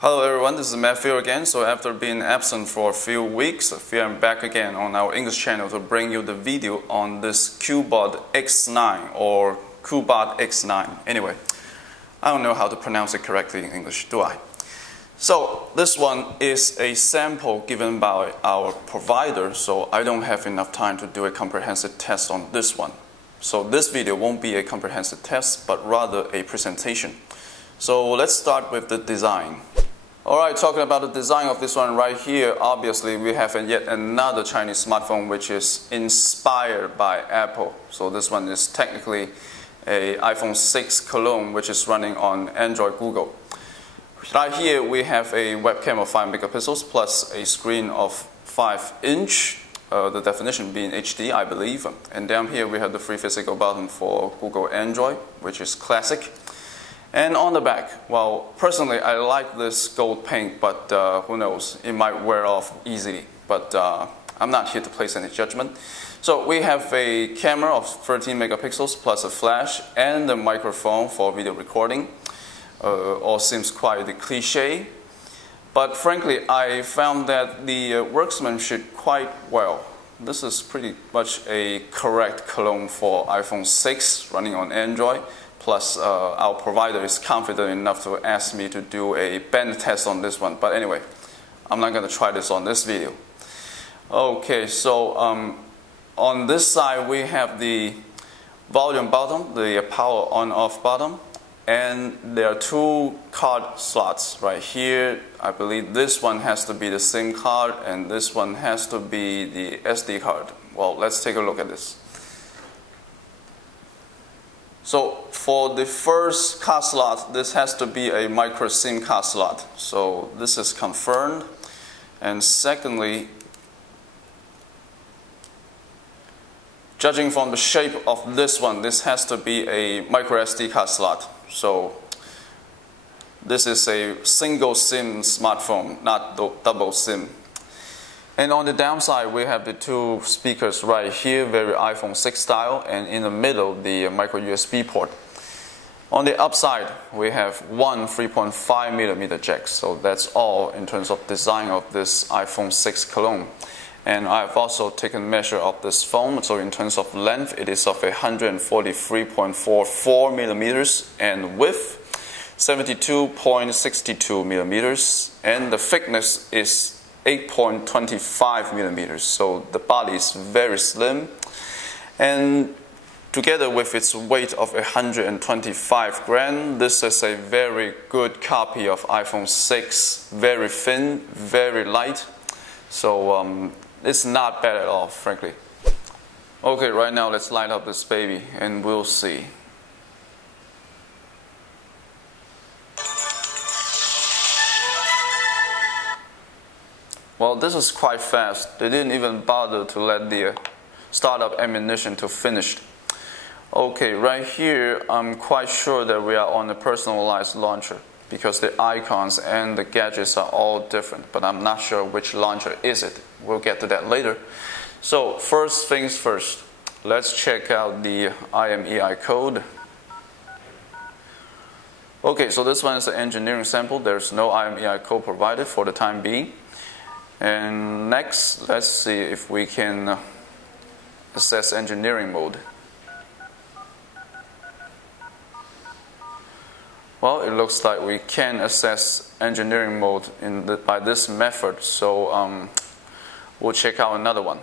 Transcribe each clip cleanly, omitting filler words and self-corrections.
Hello everyone, this is Matthew again. So after being absent for a few weeks, I'm back again on our English channel to bring you the video on this Cubot X9 or Cubot X9. Anyway, I don't know how to pronounce it correctly in English, do I? So this one is a sample given by our provider, so I don't have enough time to do a comprehensive test on this one. So this video won't be a comprehensive test, but rather a presentation. So let's start with the design. Alright, talking about the design of this one right here, obviously we have yet another Chinese smartphone which is inspired by Apple. So this one is technically a iPhone 6 clone which is running on Android Google. Right here we have a webcam of 5 megapixels plus a screen of 5-inch, the definition being HD I believe. And down here we have the free physical button for Google Android, which is classic. And on the back, well, personally I like this gold paint, but who knows, it might wear off easily. But I'm not here to place any judgment. So we have a camera of 13 megapixels plus a flash and a microphone for video recording. All seems quite cliche, but frankly I found that the workmanship quite well. This is pretty much a correct clone for iPhone 6 running on Android. Plus, our provider is confident enough to ask me to do a bend test on this one. But anyway, I'm not going to try this on this video. Okay, so on this side we have the volume button, the power on-off button, and there are two card slots right here. I believe this one has to be the SIM card, and this one has to be the SD card. Well, let's take a look at this. So for the first card slot, this has to be a micro SIM card slot. So this is confirmed. And secondly, judging from the shape of this one, this has to be a micro SD card slot. So this is a single SIM smartphone, not double SIM. And on the downside, we have the two speakers right here, very iPhone 6 style, and in the middle, the micro USB port. On the upside, we have one 3.5mm jack, so that's all in terms of design of this iPhone 6 clone. And I've also taken measure of this phone, so in terms of length, it is of 143.44mm, and width, 72.62mm, and the thickness is 8.25 millimeters, so the body is very slim, and together with its weight of 125 grams, this is a very good copy of iPhone 6, very thin, very light, so it's not bad at all, frankly. Okay, right now let's light up this baby and we'll see. Well, this is quite fast. They didn't even bother to let the startup ammunition to finish. Okay, right here, I'm quite sure that we are on a personalized launcher because the icons and the gadgets are all different, but I'm not sure which launcher is it. We'll get to that later. So first things first, let's check out the IMEI code. Okay, so this one is an engineering sample. There's no IMEI code provided for the time being. And next, let's see if we can access engineering mode. Well, it looks like we can access engineering mode by this method, so we'll check out another one.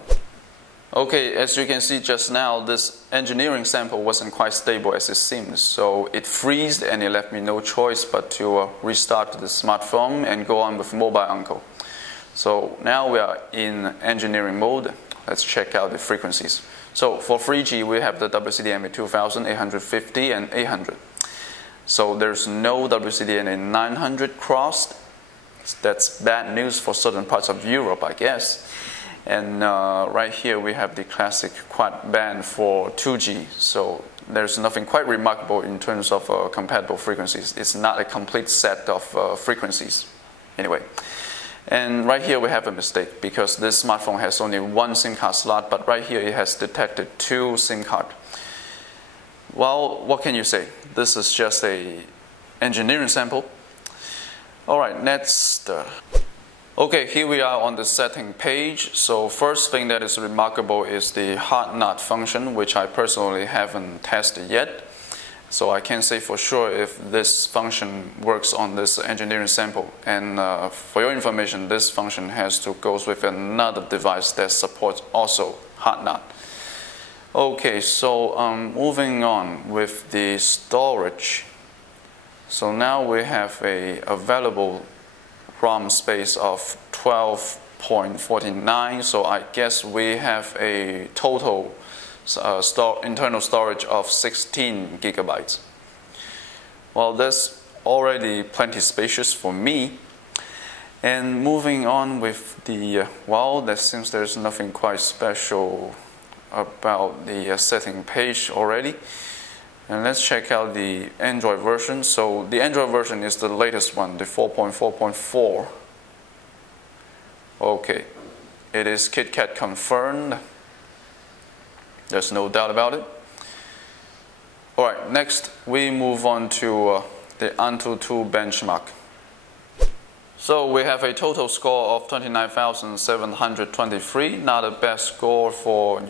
Okay, as you can see just now, this engineering sample wasn't quite stable as it seems, so it freezed and it left me no choice but to restart the smartphone and go on with Mobile Uncle. So now we are in engineering mode. Let's check out the frequencies. So for 3G, we have the WCDMA 2000, 850, and 800. So there's no WCDMA 900 crossed. That's bad news for certain parts of Europe, I guess. And right here we have the classic quad band for 2G. So there's nothing quite remarkable in terms of compatible frequencies. It's not a complete set of frequencies. Anyway. And right here we have a mistake because this smartphone has only one SIM card slot, but right here it has detected two SIM cards. Well, what can you say? This is just an engineering sample. Alright, next. Okay, here we are on the setting page. So first thing that is remarkable is the hot knot function, which I personally haven't tested yet. So I can't say for sure if this function works on this engineering sample. And for your information, this function has to go with another device that supports also hot knot. Okay, so moving on with the storage. So now we have a available ROM space of 12.49. So I guess we have a total internal storage of 16 gigabytes. Well, that's already plenty spacious for me. And moving on with the, well, that seems there's nothing quite special about the setting page already. And let's check out the Android version. So the Android version is the latest one, the 4.4.4. Okay, it is KitKat confirmed. There's no doubt about it. Alright, next we move on to the AnTuTu benchmark. So we have a total score of 29,723. Not a bad score for,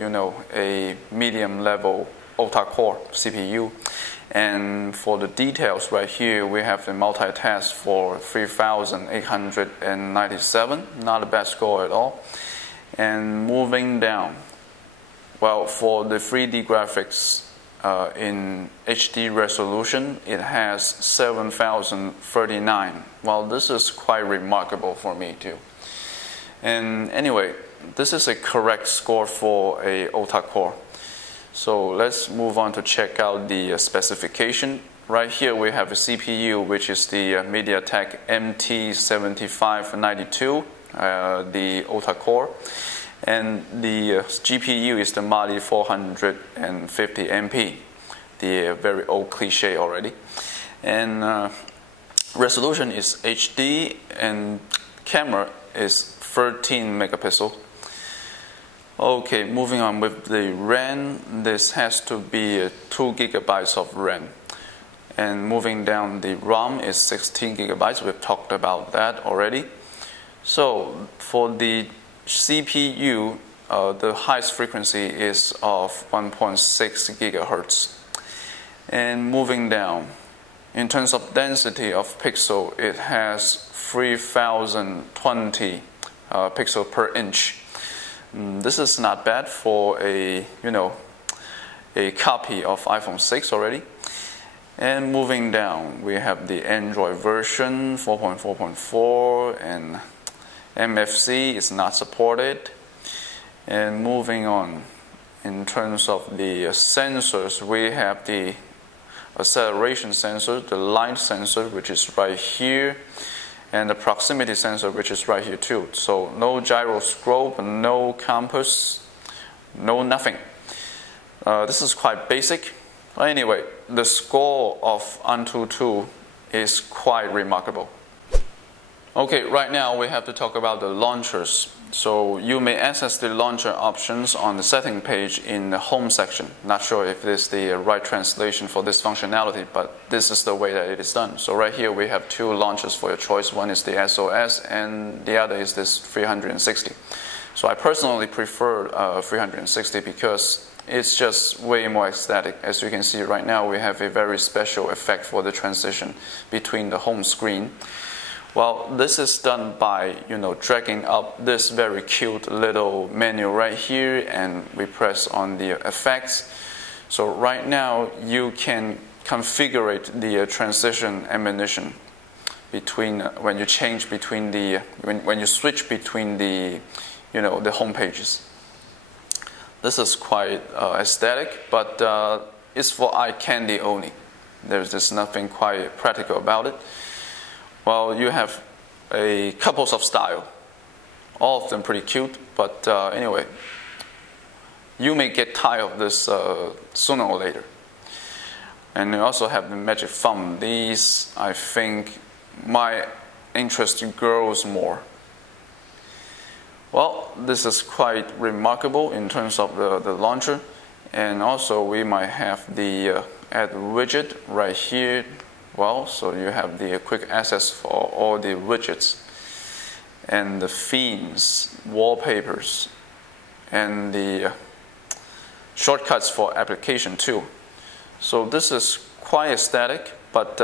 a medium level Octa-core CPU. And for the details right here, we have the multitask for 3,897. Not a bad score at all. And moving down, well, for the 3D graphics in HD resolution, it has 7,039. Well, this is quite remarkable for me too. And anyway, this is a correct score for a Octa-core. So let's move on to check out the specification. Right here we have a CPU, which is the MediaTek MT7592, the Octa-core. And the GPU is the Mali 450MP, the very old cliche already. And resolution is HD, and camera is 13 megapixel. Okay, moving on with the RAM. This has to be 2 gigabytes of RAM. And moving down, the ROM is 16 gigabytes. We've talked about that already. So for the CPU, the highest frequency is of 1.6 gigahertz. And moving down, in terms of density of pixel, it has 3020 pixel per inch. This is not bad for a copy of iPhone 6 already. And moving down, we have the Android version 4.4.4, and MFC is not supported. And moving on, in terms of the sensors, we have the acceleration sensor, the light sensor, which is right here, and the proximity sensor, which is right here too. So no gyroscope, no compass, no nothing. This is quite basic. Anyway, the score of AnTuTu is quite remarkable. Okay, right now we have to talk about the launchers. So you may access the launcher options on the setting page in the home section. Not sure if this is the right translation for this functionality, but this is the way that it is done. So right here we have 2 launchers for your choice. One is the SOS and the other is this 360. So I personally prefer 360 because it's just way more aesthetic. As you can see right now, we have a very special effect for the transition between the home screen. Well, this is done by, dragging up this very cute little menu right here, and we press on the effects. So right now, you can configure the transition animation between when you change between the when you switch between the the home pages. This is quite aesthetic, but it's for eye candy only. There's just nothing quite practical about it. Well, you have a couples of style, all of them pretty cute, but anyway, you may get tired of this sooner or later. And you also have the magic thumb. These, I think, my interest grows more. Well, this is quite remarkable in terms of the launcher. And also we might have the add widget right here. well. So you have the quick access for all the widgets and the themes, wallpapers, and the shortcuts for application too. So this is quite aesthetic, but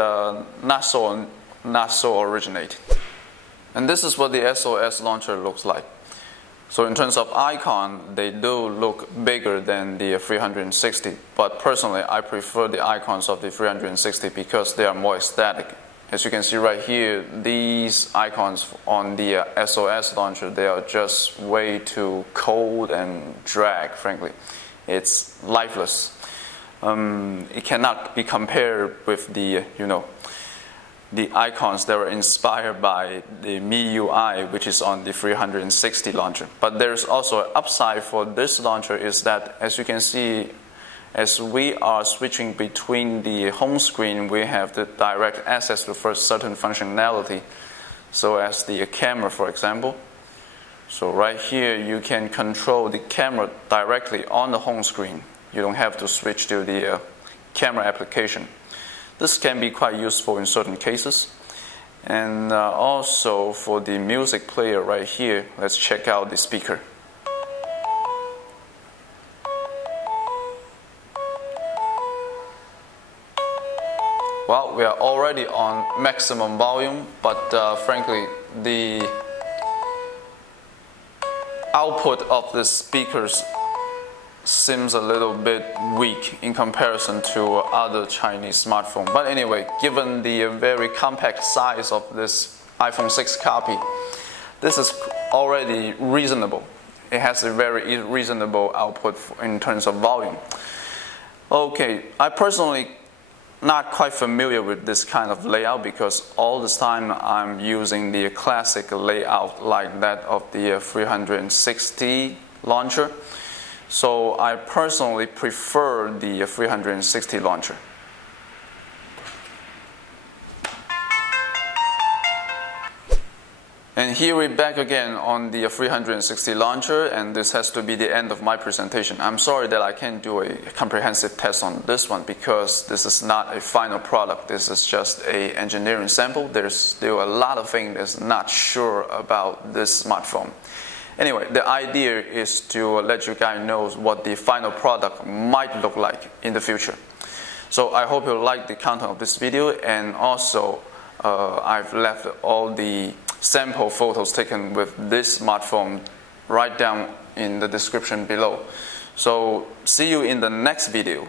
not so originate. And this is what the SOS launcher looks like. So in terms of icon, they do look bigger than the 360, but personally I prefer the icons of the 360 because they are more aesthetic. As you can see right here, these icons on the SOS launcher, they are just way too cold and drag, frankly. It's lifeless. It cannot be compared with the, the icons that were inspired by the MIUI, which is on the 360 launcher. But there's also an upside for this launcher is that, as you can see, as we are switching between the home screen, we have the direct access to certain functionality. So as the camera, for example. So right here, you can control the camera directly on the home screen. You don't have to switch to the camera application. This can be quite useful in certain cases. And also for the music player right here, let's check out the speaker. Well, we are already on maximum volume, but frankly, the output of the speakers seems a little bit weak in comparison to other Chinese smartphones. But anyway, given the very compact size of this iPhone 6 copy, this is already reasonable. It has a very reasonable output in terms of volume. Okay, I personally not quite familiar with this kind of layout because all this time I'm using the classic layout like that of the 360 launcher. So I personally prefer the 360 launcher. And here we're back again on the 360 launcher, and this has to be the end of my presentation. I'm sorry that I can't do a comprehensive test on this one because this is not a final product. This is just an engineering sample. There's still a lot of things that's not sure about this smartphone. Anyway, the idea is to let you guys know what the final product might look like in the future. So I hope you like the content of this video, and also I've left all the sample photos taken with this smartphone right down in the description below. So see you in the next video.